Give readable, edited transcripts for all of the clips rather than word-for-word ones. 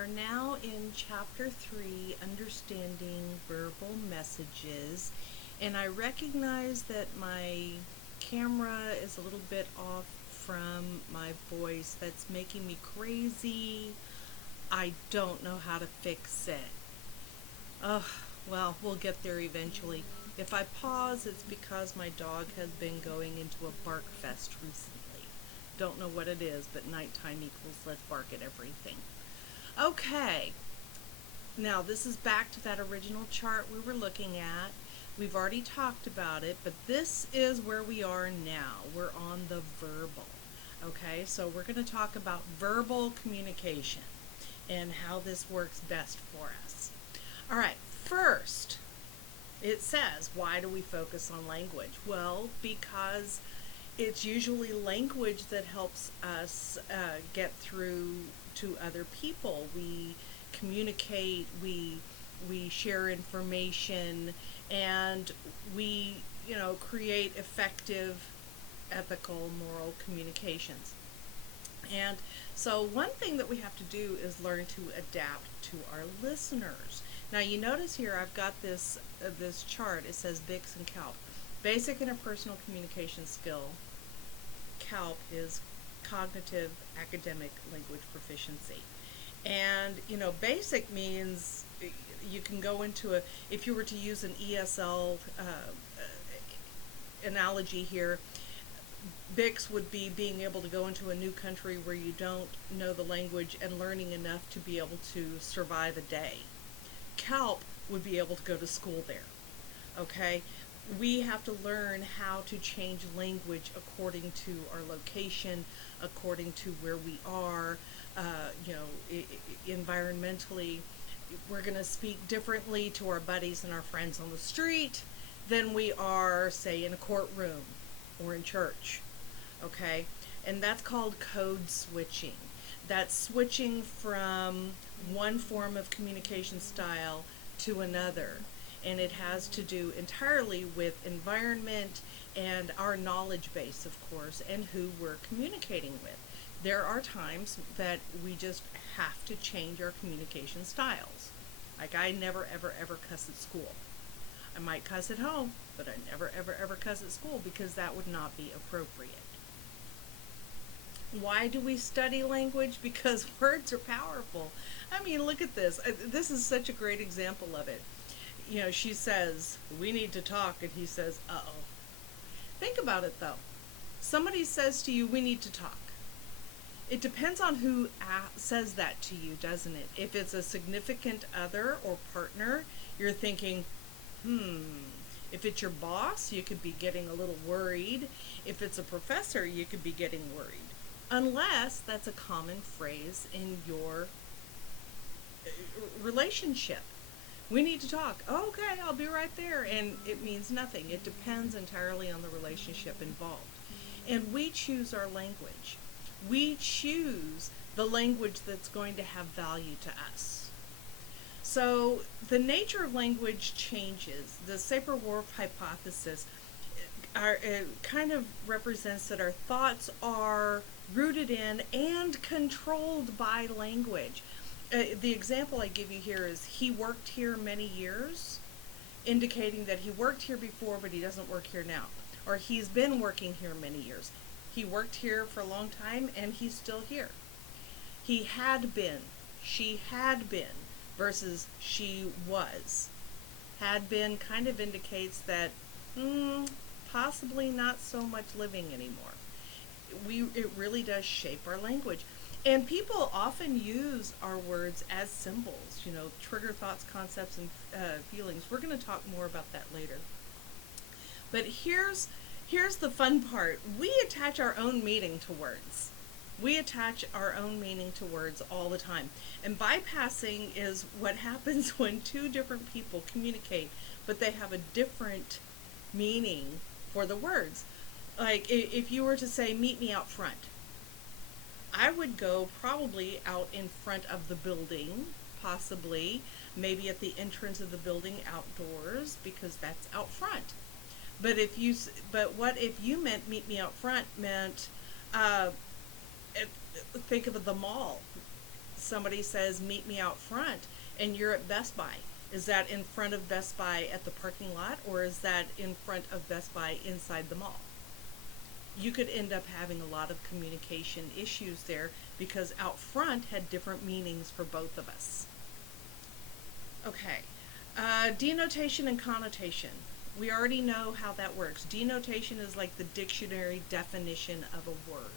are now in Chapter 3, Understanding Verbal Messages, and I recognize that my camera is a little bit off from my voice. That's making me crazy. I don't know how to fix it. Ugh, well, we'll get there eventually. If I pause, it's because my dog has been going into a bark fest recently. Don't know what it is, but nighttime equals let's bark at everything. Okay, now this is back to that original chart we were looking at. We've already talked about it, but this is where we are now. We're on the verbal. Okay, so we're going to talk about verbal communication and how this works best for us. All right, first, it says, why do we focus on language? Well, because it's usually language that helps us get through to other people. We communicate, we share information, and we, create effective, ethical, moral communications. And so one thing that we have to do is learn to adapt to our listeners. Now you notice here I've got this chart. It says BICS and CALP. Basic interpersonal communication skill. CALP is cognitive academic language proficiency. And basic means you can go into if you were to use an ESL analogy here, BICS would be being able to go into a new country where you don't know the language and learning enough to be able to survive a day. CALP would be able to go to school there. Okay? We have to learn how to change language according to our location, according to where we are, environmentally. We're going to speak differently to our buddies and our friends on the street than we are, say, in a courtroom or in church. Okay? And that's called code switching. That's switching from one form of communication style to another. And it has to do entirely with environment and our knowledge base, of course, and who we're communicating with. There are times that we just have to change our communication styles. Like I never, ever, ever cuss at school. I might cuss at home, but I never, ever, ever cuss at school because that would not be appropriate. Why do we study language? Because words are powerful. I mean, look at this. This is such a great example of it. She says, we need to talk, and he says, uh-oh. Think about it, though. Somebody says to you, we need to talk. It depends on who says that to you, doesn't it? If it's a significant other or partner, you're thinking, If it's your boss, you could be getting a little worried. If it's a professor, you could be getting worried. Unless that's a common phrase in your relationship. We need to talk. Oh, okay, I'll be right there. And it means nothing. It depends entirely on the relationship involved. And we choose our language. We choose the language that's going to have value to us. So the nature of language changes. The Sapir-Whorf hypothesis kind of represents that our thoughts are rooted in and controlled by language. The example I give you here is he worked here many years, indicating that he worked here before, but he doesn't work here now. Or he's been working here many years. He worked here for a long time, and he's still here. He had been, she had been, versus she was. Had been kind of indicates that possibly not so much living anymore. It really does shape our language. And people often use our words as symbols, trigger thoughts, concepts, and feelings. We're going to talk more about that later. But here's the fun part. We attach our own meaning to words. We attach our own meaning to words all the time. And bypassing is what happens when two different people communicate, but they have a different meaning for the words. Like if you were to say, meet me out front, I would go probably out in front of the building, possibly, maybe at the entrance of the building outdoors, because that's out front. But what if you meant meet me out front meant, think of the mall. somebody says, meet me out front, and you're at Best Buy. Is that in front of Best Buy at the parking lot, or is that in front of Best Buy inside the mall? You could end up having a lot of communication issues there because out front had different meanings for both of us. Okay, denotation and connotation. We already know how that works. Denotation is like the dictionary definition of a word.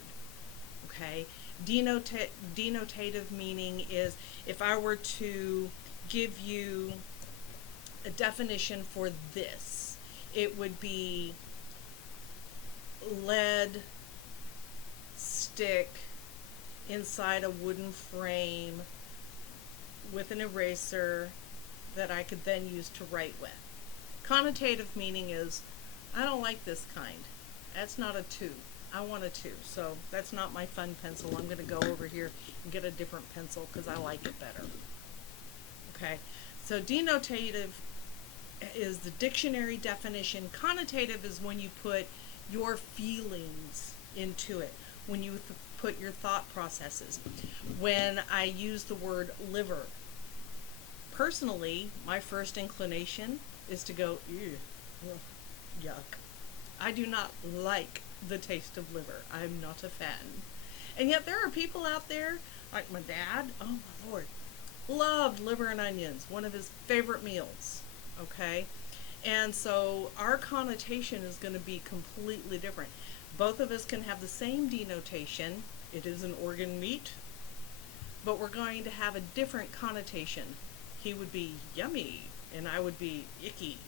Okay, denotative meaning is, if I were to give you a definition for this, it would be lead stick inside a wooden frame with an eraser that I could then use to write with. Connotative meaning is, I don't like this kind. That's not a 2. I want a 2. So that's not my fun pencil. I'm going to go over here and get a different pencil because I like it better. Okay, so denotative is the dictionary definition. Connotative is when you put your feelings into it, when you put your thought processes. When I use the word liver, personally, my first inclination is to go, ew, ugh, yuck. I do not like the taste of liver. I'm not a fan. And yet there are people out there, like my dad, oh my Lord, loved liver and onions, one of his favorite meals, okay? And so our connotation is going to be completely different. Both of us can have the same denotation. It is an organ meat, but we're going to have a different connotation. He would be yummy, and I would be icky.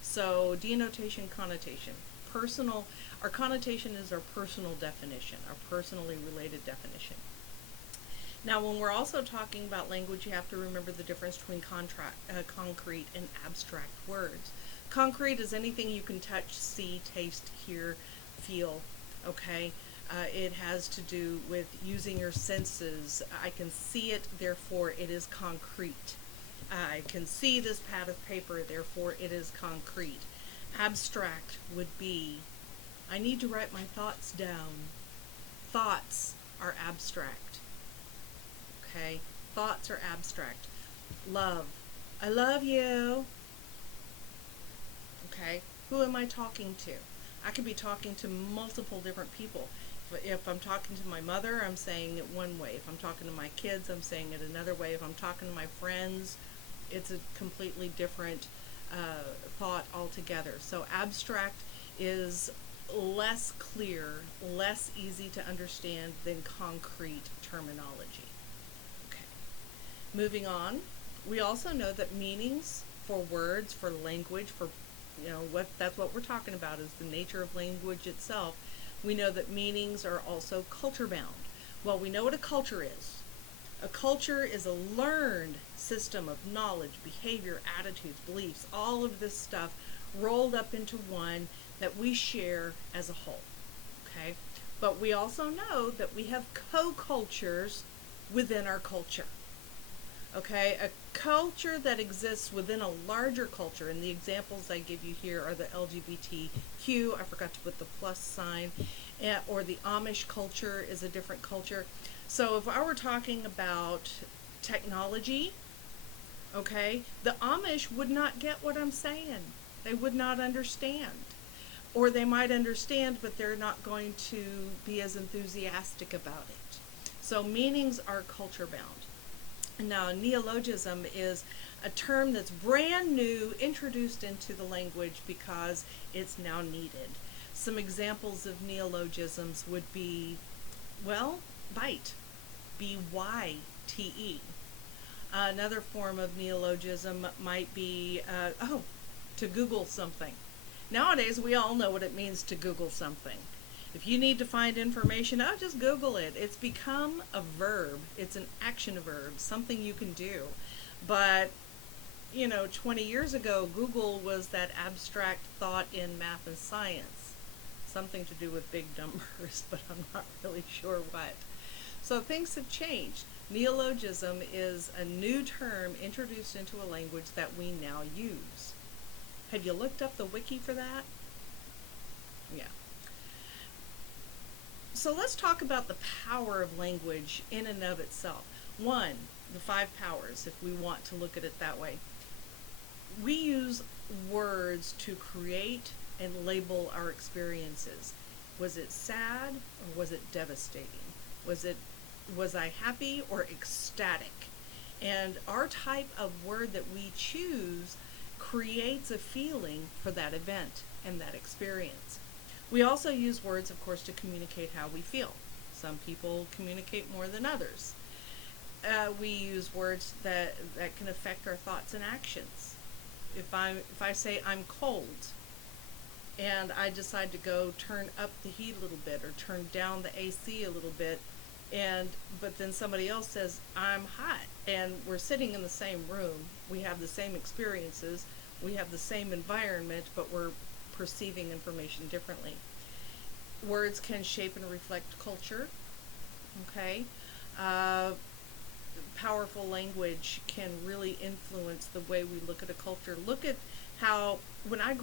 So denotation, connotation. Personal, our connotation is our personal definition, our personally related definition. Now, when we're also talking about language, you have to remember the difference between concrete and abstract words. Concrete is anything you can touch, see, taste, hear, feel, okay? It has to do with using your senses. I can see it, therefore it is concrete. I can see this pad of paper, therefore it is concrete. Abstract would be, I need to write my thoughts down. Thoughts are abstract. Okay, thoughts are abstract. Love, I love you. Okay, who am I talking to? I could be talking to multiple different people. If I'm talking to my mother, I'm saying it one way. If I'm talking to my kids, I'm saying it another way. If I'm talking to my friends, it's a completely different thought altogether. So abstract is less clear, less easy to understand than concrete terminology. Moving on, we also know that meanings for words, for language, for, that's what we're talking about, is the nature of language itself. We know that meanings are also culture bound. Well, we know what a culture is. A culture is a learned system of knowledge, behavior, attitudes, beliefs, all of this stuff rolled up into one that we share as a whole, okay? But we also know that we have co-cultures within our culture. Okay, a culture that exists within a larger culture, and the examples I give you here are the LGBTQ, I forgot to put the plus sign, or the Amish culture is a different culture. So if I were talking about technology, okay, the Amish would not get what I'm saying. They would not understand. Or they might understand, but they're not going to be as enthusiastic about it. So meanings are culture bound. Now, a neologism is a term that's brand new, introduced into the language because it's now needed. Some examples of neologisms would be, well, bite, B-Y-T-E. Another form of neologism might be, to Google something. Nowadays, we all know what it means to Google something. If you need to find information, just Google it. It's become a verb. It's an action verb, something you can do. But, 20 years ago, Google was that abstract thought in math and science. Something to do with big numbers, but I'm not really sure what. So things have changed. Neologism is a new term introduced into a language that we now use. Have you looked up the wiki for that? Yeah. So let's talk about the power of language in and of itself. One, the five powers, if we want to look at it that way. We use words to create and label our experiences. Was it sad or was it devastating? Was it was I happy or ecstatic? And our type of word that we choose creates a feeling for that event and that experience. We also use words, of course, to communicate how we feel. Some people communicate more than others. We use words that can affect our thoughts and actions. If I say I'm cold, and I decide to go turn up the heat a little bit or turn down the AC a little bit, and but then somebody else says I'm hot, and we're sitting in the same room, we have the same experiences, we have the same environment, but we're perceiving information differently. Words can shape and reflect culture. Okay. uh, Powerful language can really influence the way we look at a culture. Look at how when I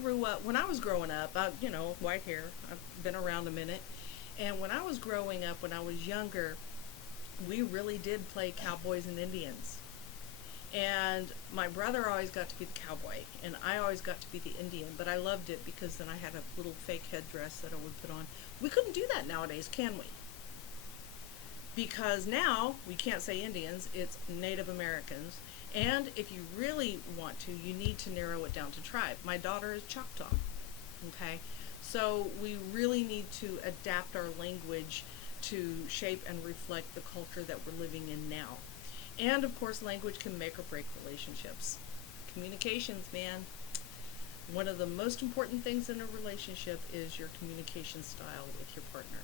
was growing up, white hair, I've been around a minute, and when I was growing up, when I was younger, we really did play cowboys and Indians. And my brother always got to be the cowboy, and I always got to be the Indian, but I loved it because then I had a little fake headdress that I would put on. We couldn't do that nowadays, can we? Because now we can't say Indians, it's Native Americans. And if you really want to, you need to narrow it down to tribe. My daughter is Choctaw. Okay? So we really need to adapt our language to shape and reflect the culture that we're living in now. And of course, language can make or break relationships. Communications, man. One of the most important things in a relationship is your communication style with your partner.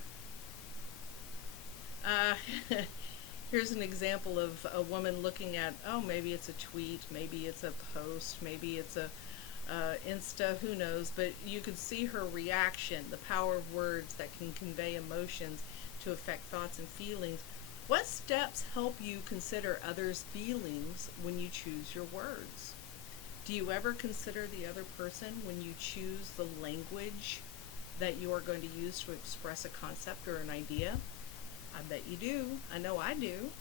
Here's an example of a woman looking at, oh, maybe it's a tweet, maybe it's a post, maybe it's a Insta, who knows, but you could see her reaction, the power of words that can convey emotions to affect thoughts and feelings. What steps help you consider others' feelings when you choose your words? Do you ever consider the other person when you choose the language that you are going to use to express a concept or an idea? I bet you do. I know I do.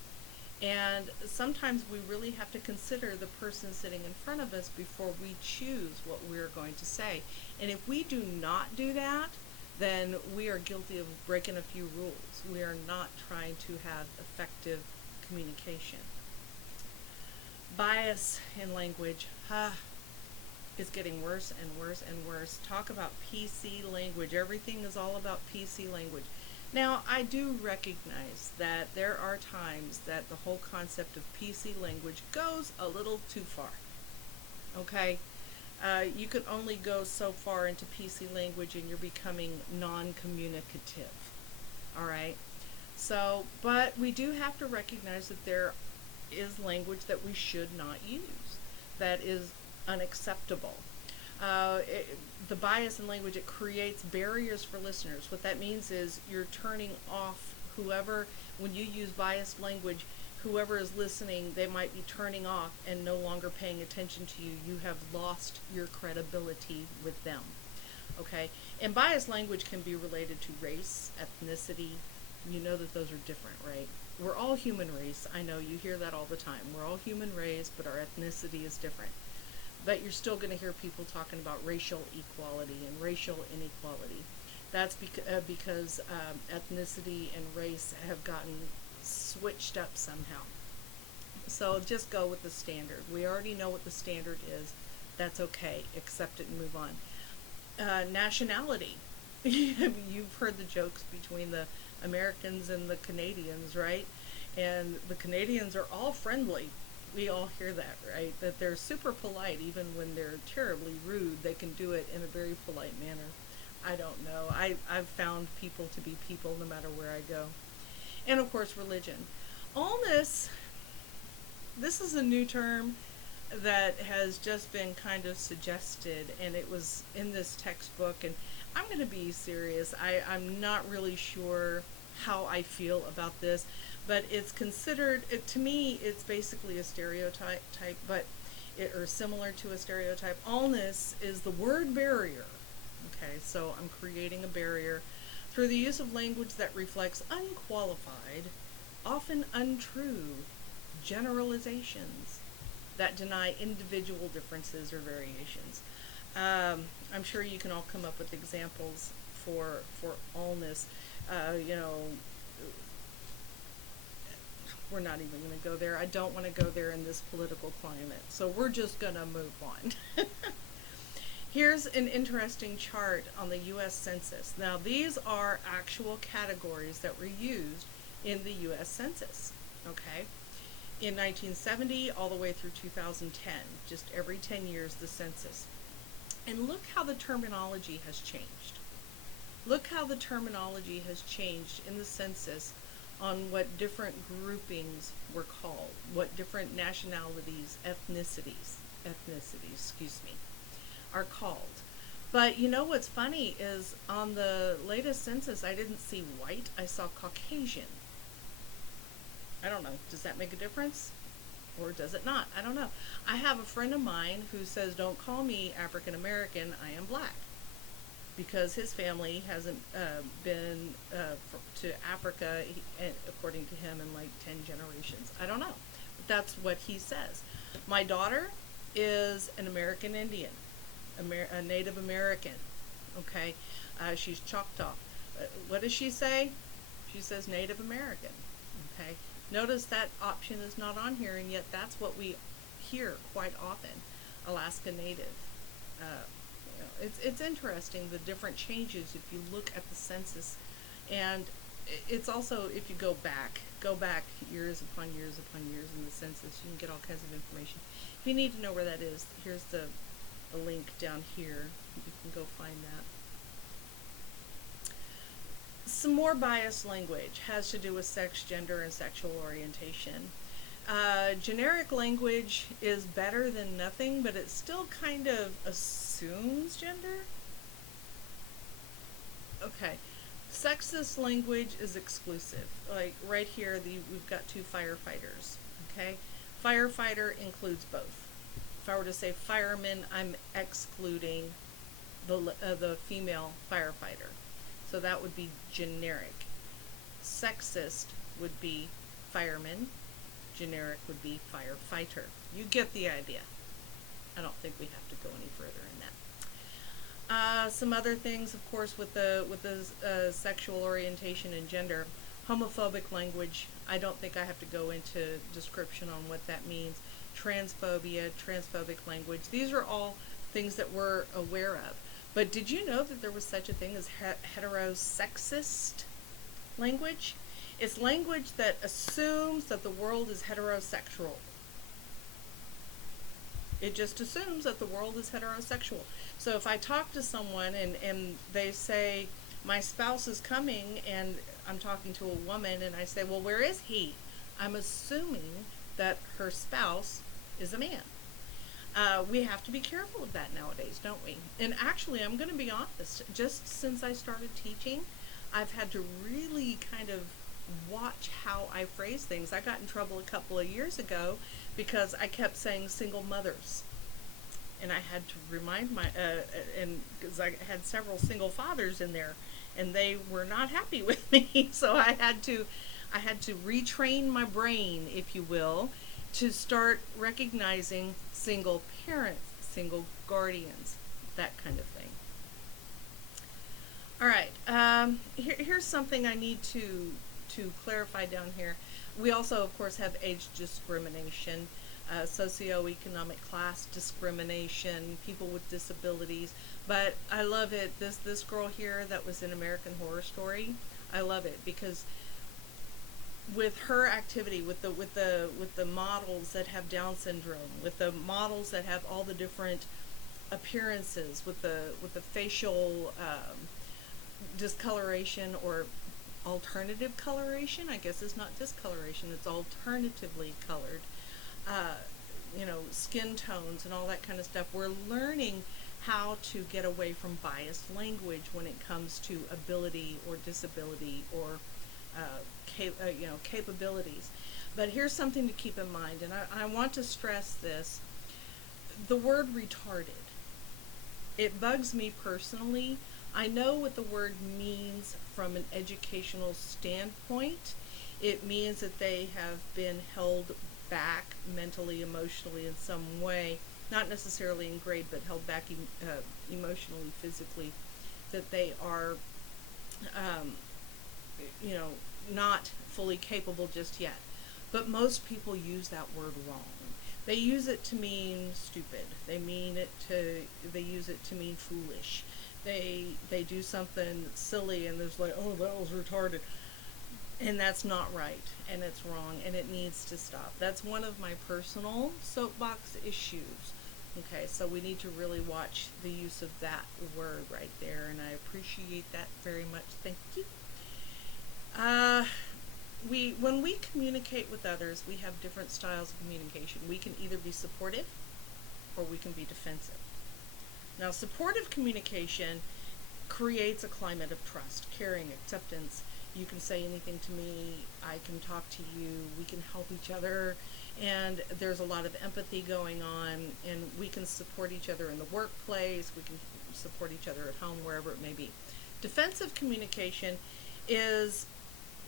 And sometimes we really have to consider the person sitting in front of us before we choose what we're going to say. And if we do not do that, then we are guilty of breaking a few rules. We are not trying to have effective communication. Bias in language. It's getting worse and worse and worse. Talk about PC language. Everything is all about PC language. Now, I do recognize that there are times that the whole concept of PC language goes a little too far. Okay? You can only go so far into PC language and you're becoming non-communicative. All right? So, but we do have to recognize that there is language that we should not use, that is unacceptable. The bias in language, it creates barriers for listeners. What that means is you're turning off whoever, when you use biased language, whoever is listening, they might be turning off and no longer paying attention to you. You have lost your credibility with them. Okay? And biased language can be related to race, ethnicity. You know that those are different, right? We're all human race. I know you hear that all the time. We're all human race, but our ethnicity is different. But you're still going to hear people talking about racial equality and racial inequality. That's because ethnicity and race have gotten switched up somehow. So just go with the standard. We already know what the standard is. That's okay. Accept it and move on. Nationality. You've heard the jokes between the Americans and the Canadians, right? And the Canadians are all friendly. We all hear that, right? That they're super polite, even when they're terribly rude. They can do it in a very polite manner. I don't know. I've found people to be people no matter where I go. And of course, religion. All this is a new term that has just been kind of suggested, and it was in this textbook, and I'm going to be serious. I'm not really sure how I feel about this, but it's considered, to me, it's basically a stereotype, or similar to a stereotype. Allness is the word barrier. Okay, so I'm creating a barrier through the use of language that reflects unqualified, often untrue, generalizations that deny individual differences or variations. I'm sure you can all come up with examples for allness. You know, we're not even going to go there. I don't want to go there in this political climate. So we're just going to move on. Here's an interesting chart on the U.S. Census. Now, these are actual categories that were used in the U.S. Census, okay? In 1970 all the way through 2010, just every 10 years the census. And look how the terminology has changed. Look how the terminology has changed in the census on what different groupings were called, what different nationalities, ethnicities, excuse me, are called. But you know what's funny is on the latest census, I didn't see white, I saw Caucasian. I don't know, does that make a difference? Or does it not? I don't know. I have a friend of mine who says, don't call me African American, I am black. Because his family hasn't been to Africa, according to him, in like 10 generations. I don't know. But that's what he says. My daughter is an American Indian, a Native American. Okay? She's Choctaw. What does she say? She says Native American. Okay? Notice that option is not on here, and yet that's what we hear quite often, Alaska Native. It's interesting, the different changes if you look at the census. And it's also, if you go back years upon years upon years in the census, you can get all kinds of information. If you need to know where that is, here's the link down here. You can go find that. Some more biased language has to do with sex, gender, and sexual orientation. Generic language is better than nothing, but it still kind of assumes gender. Okay, sexist language is exclusive. Like right here, we've got two firefighters. Okay, firefighter includes both. If I were to say fireman, I'm excluding the female firefighter. So that would be generic. Sexist would be fireman. Generic would be firefighter. You get the idea. I don't think we have to go any further in that. Some other things, of course, with the sexual orientation and gender. Homophobic language. I don't think I have to go into description on what that means. Transphobia, transphobic language. These are all things that we're aware of. But did you know that there was such a thing as heterosexist language? It's language that assumes that the world is heterosexual. It just assumes that the world is heterosexual. So if I talk to someone and they say, my spouse is coming, and I'm talking to a woman and I say, well, where is he? I'm assuming that her spouse is a man. We have to be careful of that nowadays, don't we? And actually, I'm going to be honest, just since I started teaching, I've had to really kind of watch how I phrase things. I got in trouble a couple of years ago because I kept saying single mothers. And I had to remind and because I had several single fathers in there, and they were not happy with me. So I had to retrain my brain, if you will, to start recognizing single parents, single guardians, that kind of thing. All right, here's something I need to clarify down here. We also, of course, have age discrimination, socioeconomic class discrimination, people with disabilities. But I love it. This girl here that was in American Horror Story, I love it because with her activity, with the models that have Down syndrome, with the models that have all the different appearances, with the facial discoloration or alternative coloration. I guess it's not discoloration; it's alternatively colored. Skin tones and all that kind of stuff. We're learning how to get away from biased language when it comes to ability or disability or capabilities. But here's something to keep in mind, and I want to stress this. The word retarded. It bugs me personally. I know what the word means from an educational standpoint. It means that they have been held back mentally, emotionally in some way, not necessarily in grade, but held back emotionally, physically, that they are, um, you know, not fully capable just yet. But most people use that word wrong. They use it to mean stupid. They use it to mean foolish. They do something silly and there's like, oh, that was retarded. And that's not right, and it's wrong, and it needs to stop. That's one of my personal soapbox issues. Okay, so we need to really watch the use of that word right there, and I appreciate that very much. Thank you. Uh, when we communicate with others, we have different styles of communication. We can either be supportive or we can be defensive. Now, supportive communication creates a climate of trust, caring, acceptance. You can say anything to me, I can talk to you, we can help each other, and there's a lot of empathy going on, and we can support each other in the workplace, we can support each other at home, wherever it may be. Defensive communication is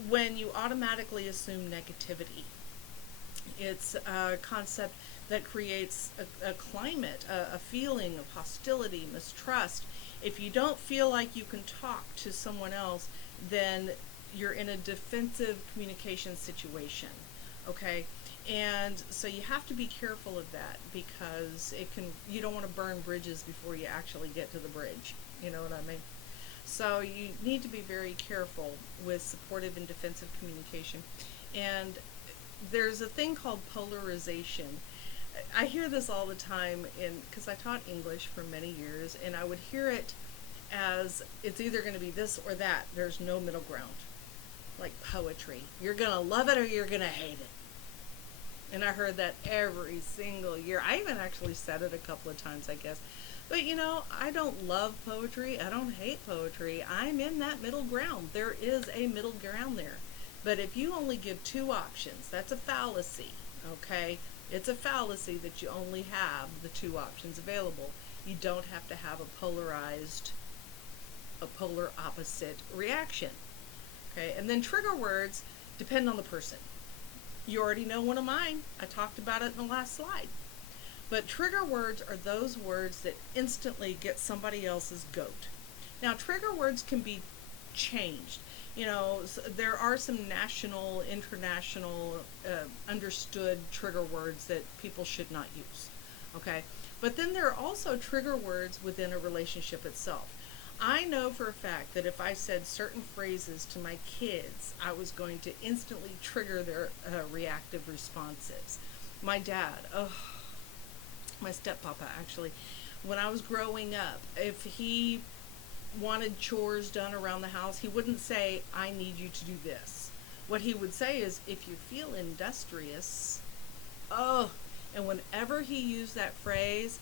when you automatically assume negativity. It's a concept that creates a climate, a feeling of hostility, mistrust. If you don't feel like you can talk to someone else, then you're in a defensive communication situation, okay? And so you have to be careful of that, because you don't want to burn bridges before you actually get to the bridge, you know what I mean? So you need to be very careful with supportive and defensive communication. And there's a thing called polarization. I hear this all the time because I taught English for many years, and I would hear it as it's either going to be this or that. There's no middle ground. Like poetry. You're going to love it or you're going to hate it. And I heard that every single year. I even actually said it a couple of times, I guess. But you know, I don't love poetry. I don't hate poetry. I'm in that middle ground. There is a middle ground there. But if you only give two options, that's a fallacy, okay? It's a fallacy that you only have the two options available. You don't have to have a polar opposite reaction, okay? And then trigger words depend on the person. You already know one of mine. I talked about it in the last slide. But trigger words are those words that instantly get somebody else's goat. Now, trigger words can be changed. You know, there are some national, international, understood trigger words that people should not use, okay? But then there are also trigger words within a relationship itself. I know for a fact that if I said certain phrases to my kids, I was going to instantly trigger their reactive responses. My dad, my steppapa actually, when I was growing up, if he wanted chores done around the house, he wouldn't say, I need you to do this. What he would say is, if you feel industrious, and whenever he used that phrase,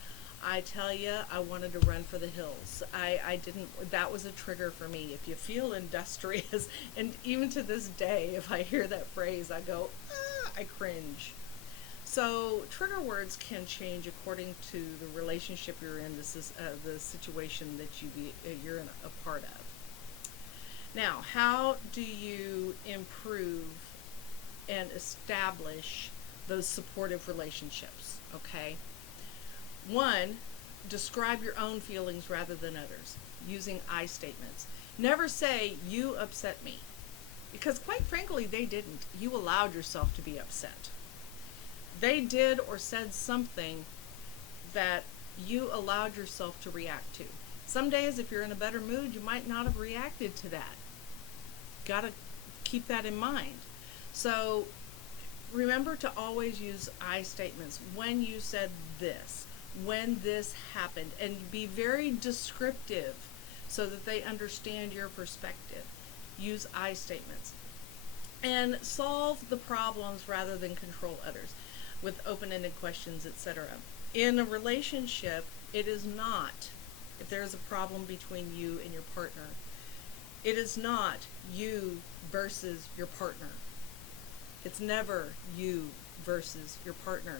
I tell you, I wanted to run for the hills. I didn't, that was a trigger for me. If you feel industrious, and even to this day, if I hear that phrase, I go, I cringe. So trigger words can change according to the relationship you're in. This is the situation that you're in a part of. Now, how do you improve and establish those supportive relationships? Okay. One, describe your own feelings rather than others, using I statements. Never say, you upset me, because quite frankly, they didn't. You allowed yourself to be upset. They did or said something that you allowed yourself to react to. Some days, if you're in a better mood, you might not have reacted to that. Gotta keep that in mind. So remember to always use I statements. When you said this, when this happened, and be very descriptive so that they understand your perspective. Use I statements. And solve the problems rather than control others with open-ended questions, etc. In a relationship, it is not, if there's a problem between you and your partner, it is not you versus your partner. It's never you versus your partner.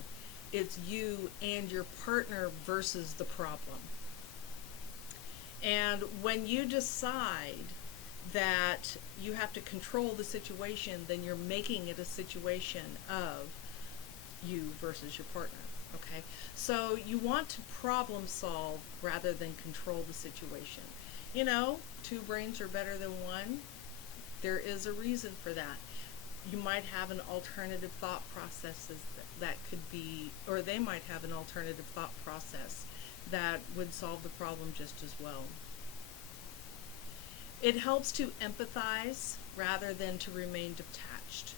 It's you and your partner versus the problem. And when you decide that you have to control the situation, then you're making it a situation of you versus your partner. Okay, so you want to problem solve rather than control the situation. You know, two brains are better than one. There is a reason for that. You might have an alternative thought processes that could be, or they might have an alternative thought process that would solve the problem just as well. It helps to empathize rather than to remain detached.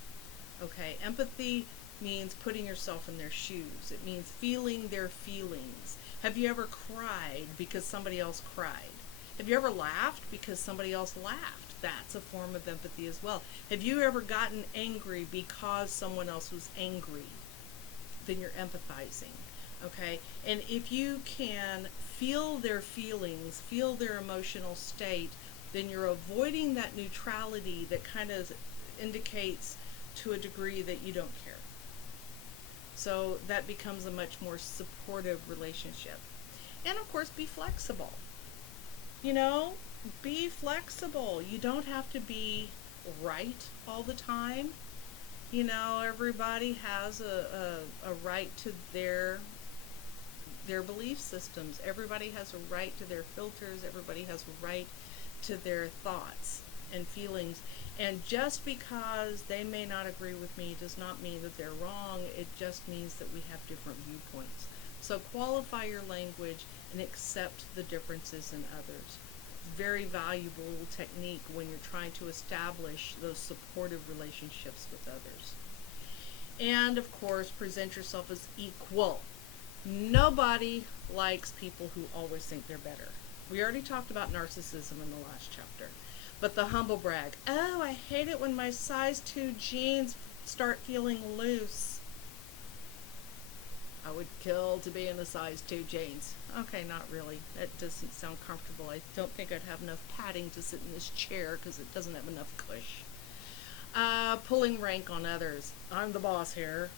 Okay, empathy means putting yourself in their shoes. It means feeling their feelings. Have you ever cried because somebody else cried? Have you ever laughed because somebody else laughed? That's a form of empathy as well. Have you ever gotten angry because someone else was angry? Then you're empathizing. Okay? And if you can feel their feelings, feel their emotional state, then you're avoiding that neutrality that kind of indicates to a degree that you don't care. So that becomes a much more supportive relationship. And of course, be flexible. You know, be flexible. You don't have to be right all the time. You know, everybody has a right to their belief systems. Everybody has a right to their filters. Everybody has a right to their thoughts and feelings. And just because they may not agree with me does not mean that they're wrong. It just means that we have different viewpoints. So qualify your language and accept the differences in others. Very valuable technique when you're trying to establish those supportive relationships with others. And of course, present yourself as equal. Nobody likes people who always think they're better. We already talked about narcissism in the last chapter. But the humble brag, oh, I hate it when my size 2 jeans start feeling loose. I would kill to be in a size 2 jeans. Okay, not really. That doesn't sound comfortable. I don't think I'd have enough padding to sit in this chair because it doesn't have enough cush. Pulling rank on others. I'm the boss here.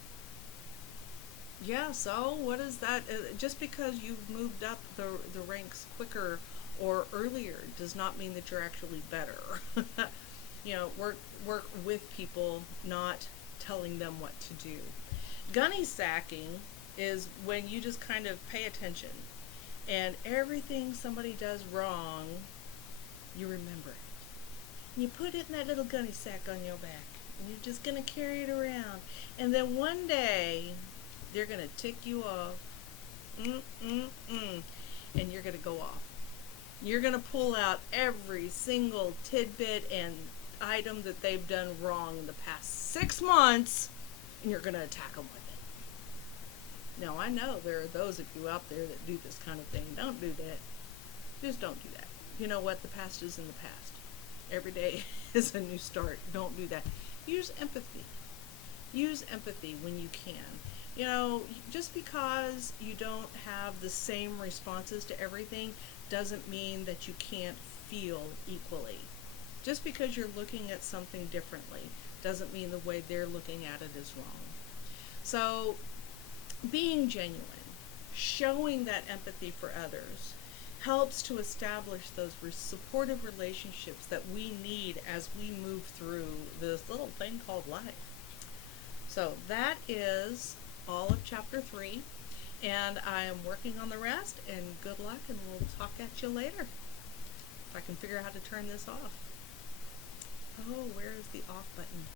Yeah, so what is that? Just because you've moved up the ranks quicker or earlier does not mean that you're actually better. You know, work with people, not telling them what to do. Gunny sacking is when you just kind of pay attention and everything somebody does wrong, you remember it. And you put it in that little gunny sack on your back and you're just going to carry it around. And then one day they're going to tick you off. And you're going to go off. You're going to pull out every single tidbit and item that they've done wrong in the past 6 months, and you're going to attack them with it. Now, I know there are those of you out there that do this kind of thing. Don't do that. Just don't do that. You know what? The past is in the past. Every day is a new start. Don't do that. Use empathy. Use empathy when you can. You know, just because you don't have the same responses to everything doesn't mean that you can't feel equally. Just because you're looking at something differently doesn't mean the way they're looking at it is wrong. So, being genuine, showing that empathy for others, helps to establish those supportive relationships that we need as we move through this little thing called life. So that is all of chapter 3, and I am working on the rest, and good luck, and we'll talk at you later. If I can figure out how to turn this off. Oh, where is the off button?